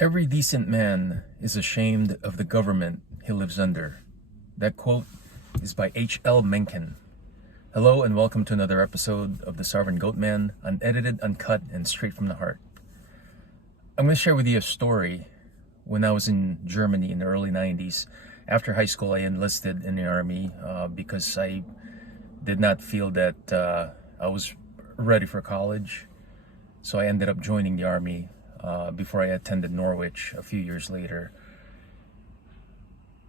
Every decent man is ashamed of the government he lives under. That quote is by H.L. Mencken. Hello and welcome to another episode of The Sovereign Goat Man, unedited, uncut, and straight from the heart. I'm going to share with you a story. When I was in Germany in the early 90s, after high school I enlisted in the army because I did not feel that I was ready for college. So I ended up joining the army before I attended Norwich a few years later.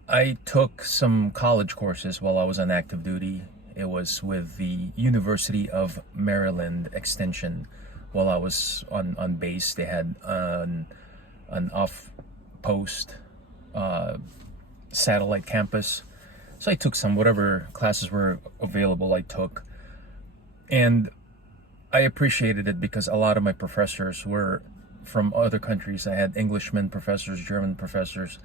I took some college courses while I was on active duty. It was with the University of Maryland Extension. While I was on base, they had an off-post satellite campus. So I took whatever classes were available I took. And I appreciated it because a lot of my professors were from other countries. I had Englishmen professors, German professors,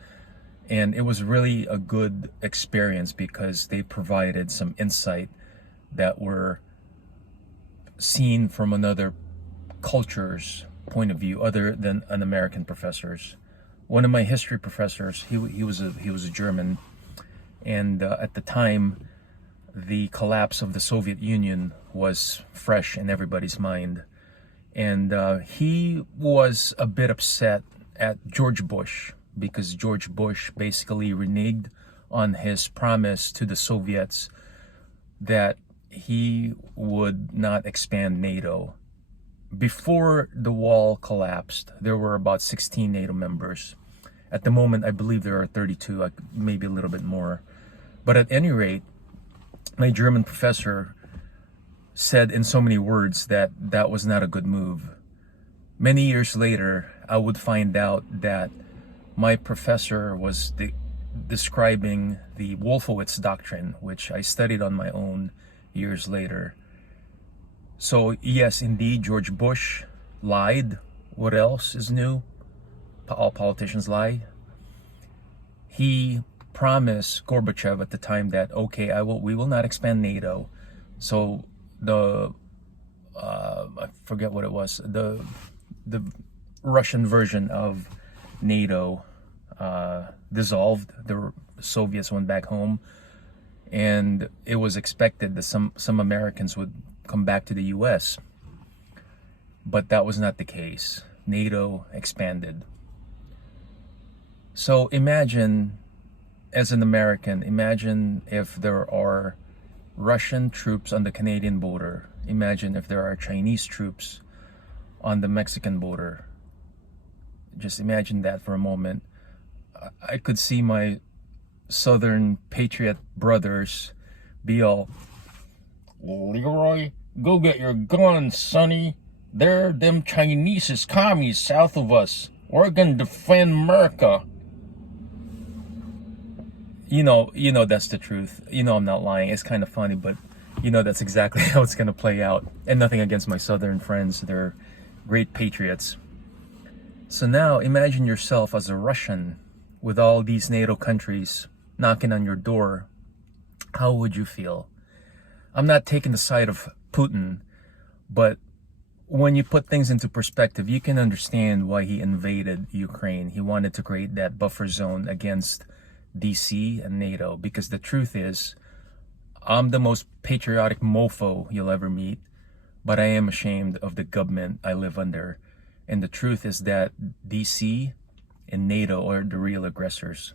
and it was really a good experience because they provided some insight that were seen from another culture's point of view other than an American professor's. One of my history professors, he was a German, and at the time the collapse of the Soviet Union was fresh in everybody's mind. And he was a bit upset at George Bush because George Bush basically reneged on his promise to the Soviets that he would not expand NATO. Before the wall collapsed, there were about 16 NATO members. At the moment, I believe there are 32, maybe a little bit more. But at any rate, my German professor said in so many words that that was not a good move. Many years later, I would find out that my professor was describing the Wolfowitz doctrine, which I studied on my own years later. So yes, indeed, George Bush lied. What else is new? All politicians lie. He promised Gorbachev at the time that, okay, we will not expand NATO. So I forget what it was, the Russian version of NATO dissolved. The Soviets went back home, and it was expected that some Americans would come back to the US, but that was not the case. NATO expanded. So imagine, as an American, imagine if there are Russian troops on the Canadian border. Imagine if there are Chinese troops on the Mexican border. Just imagine that for a moment. I could see my Southern patriot brothers be all, "Leroy, go get your guns, sonny. Them Chinese is commies south of us. We're gonna defend America." You know that's the truth. I'm not lying. It's kind of funny, but that's exactly how it's going to play out. And nothing against my Southern friends. They're great patriots. So now imagine yourself as a Russian with all these NATO countries knocking on your door. How would you feel? I'm not taking the side of Putin, but when you put things into perspective, you can understand why he invaded Ukraine. He wanted to create that buffer zone against DC and NATO, because the truth is, I'm the most patriotic mofo you'll ever meet, but I am ashamed of the government I live under. And the truth is that DC and NATO are the real aggressors.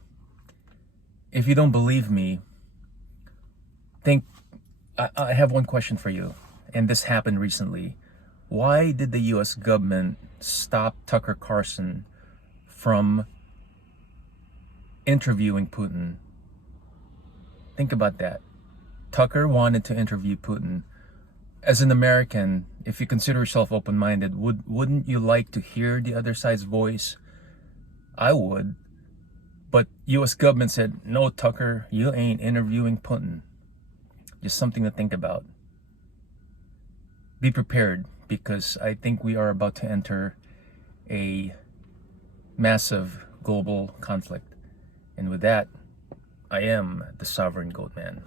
If you don't believe me, I have one question for you, and this happened recently. Why did the US government stop Tucker Carlson from interviewing Putin? Think about that. Tucker wanted to interview Putin. As an American, if you consider yourself open-minded, wouldn't you like to hear the other side's voice? I would. But US government said, "No, Tucker, you ain't interviewing Putin." Just something to think about. Be prepared, because I think we are about to enter a massive global conflict. And with that, I am the Sovereign Goat Man.